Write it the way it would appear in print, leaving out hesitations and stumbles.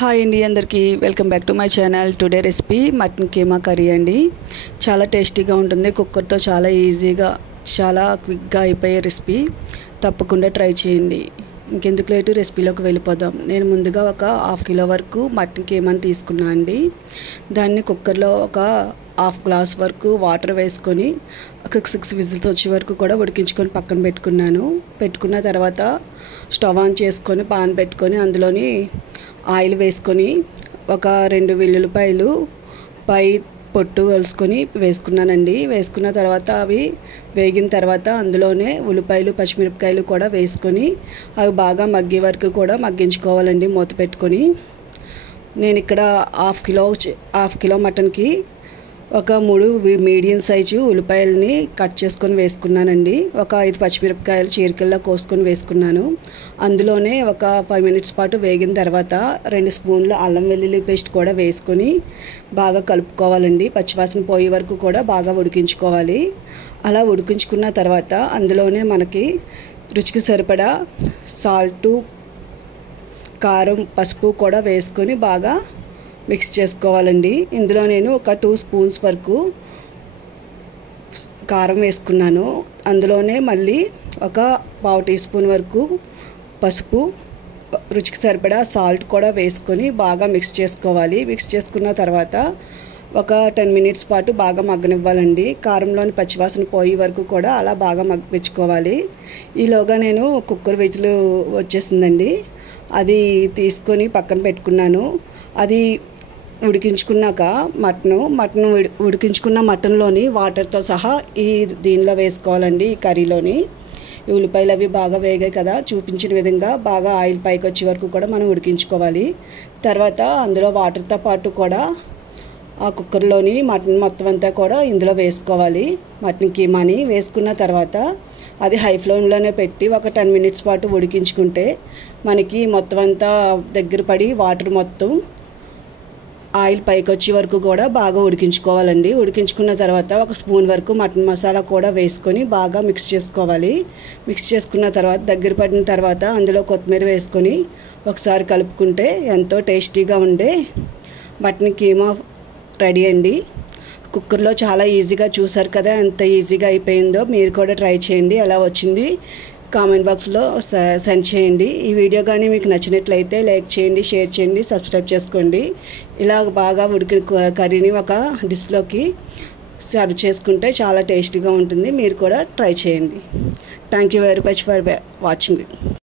Hi అండి, అందరికీ welcome back to my channel. Today recipe mutton keema curry అండి. చాలా టేస్టీగా ఉంటుంది. కుక్కర్తో చాలా ఈజీగా చాలా క్విక్గా అయిపోయే రెసిపీ. తప్పకుండా ట్రై చేయండి. ఇంకెందుకు లేటు రెసిపీలోకి వెళ్ళిపోదాం. నేను ముందుగా ఒక 1/2 కిలో వరకు మటన్ కీమాని తీసుకున్నా అండి. దాన్ని కుక్కర్లో ఒక 1/2 గ్లాస్ వరకు వాటర్ వేసుకొని ఒక 6 విజిల్స్ వచ్చే వరకు కూడా ఉడికించుకొని పక్కన పెట్టుకున్న తర్వాత స్టవ్ ఆన్ చేసుకొని పాన్ పెట్టుకొని అందులోని ఆయిల్ వేసుకొని ఒక 2 వెల్లుల్లిపాయలు పై పొట్టు కలుసుకొని వేసుకున్నానండి. వేసుకున్న తర్వాత అవి వేగిన తర్వాత అందులోనే ఉల్లిపాయలు పచ్చిమిరపకాయలు కూడా వేసుకొని అవి బాగా మగ్గే వరకు కూడా మగ్గించుకోవాలండి మూత పెట్టుకొని. నేను ఇక్కడ 1/2 కిలో మటన్కి ఒక 3 మీడియం సైజు ఉల్లిపాయలని కట్ చేసుకొని వేసుకున్నానండి. ఒక 5 పచ్చిమిరపకాయలు చీరికల్లా కోసుకొని వేసుకున్నాను. అందులోనే ఒక 5 మినిట్స్ పాటు వేగిన తర్వాత 2 స్పూన్ల అల్లం వెల్లుల్లి పేస్ట్ కూడా వేసుకొని బాగా కలుపుకోవాలండి. పచ్చివాసన పోయే వరకు కూడా బాగా ఉడికించుకోవాలి. అలా ఉడికించుకున్న తర్వాత అందులోనే మనకి రుచికి సరిపడా సాల్టు, కారం, పసుపు కూడా వేసుకొని బాగా మిక్స్ చేసుకోవాలండి. ఇందులో నేను ఒక 2 స్పూన్స్ వరకు కారం వేసుకున్నాను. అందులోనే మళ్ళీ ఒక 1/2 టీ స్పూన్ వరకు పసుపు, రుచికి సరిపడా సాల్ట్ కూడా వేసుకొని బాగా మిక్స్ చేసుకోవాలి. మిక్స్ చేసుకున్న తర్వాత ఒక 10 మినిట్స్ పాటు బాగా మగ్గనివ్వాలండి. కారంలోని పచ్చివాసన పోయే వరకు కూడా అలా బాగా మగ్గించుకోవాలి. ఈలోగా నేను కుక్కర్ విజిల్ వచ్చేసిందండి. అది తీసుకొని పక్కన పెట్టుకున్నాను. అది ఉడికించుకున్నాక మటన్ ఉడికించుకున్న మటన్లోని వాటర్తో సహా దీనిలో వేసుకోవాలండి. ఈ కర్రీలోని ఉల్లిపాయలు అవి బాగా వేగాయి కదా, చూపించిన విధంగా బాగా ఆయిల్ పైకి వచ్చే వరకు కూడా మనం ఉడికించుకోవాలి. తర్వాత అందులో వాటర్తో పాటు కూడా ఆ కుక్కర్లోని మటన్ మొత్తం అంతా కూడా ఇందులో వేసుకోవాలి. మటన్ కీమాని వేసుకున్న తర్వాత అది హై ఫ్లేమ్లోనే పెట్టి ఒక 10 మినిట్స్ పాటు ఉడికించుకుంటే మనకి మొత్తం అంతా దగ్గర పడి వాటర్ మొత్తం ఆయిల్ పైకి వచ్చే వరకు కూడా బాగా ఉడికించుకోవాలండి. ఉడికించుకున్న తర్వాత ఒక స్పూన్ వరకు మటన్ మసాలా కూడా వేసుకొని బాగా మిక్స్ చేసుకోవాలి. మిక్స్ చేసుకున్న తర్వాత దగ్గర పడిన తర్వాత అందులో కొత్తిమీర వేసుకొని ఒకసారి కలుపుకుంటే ఎంతో టేస్టీగా ఉండే మటన్ కీమా రెడీ అండి. కుక్కర్లో చాలా ఈజీగా చూసారు కదా, ఎంత ఈజీగా అయిపోయిందో. మీరు కూడా ట్రై చేయండి. ఎలా వచ్చింది కామెంట్ బాక్స్లో సెండ్ చేయండి. ఈ వీడియో కానీ మీకు నచ్చినట్లయితే లైక్ చేయండి, షేర్ చేయండి, సబ్స్క్రైబ్ చేసుకోండి. ఇలా బాగా ఉడికిన కర్రీని ఒక డిష్లోకి సర్వ్ చేసుకుంటే చాలా టేస్టీగా ఉంటుంది. మీరు కూడా ట్రై చేయండి. Thank you very much for watching.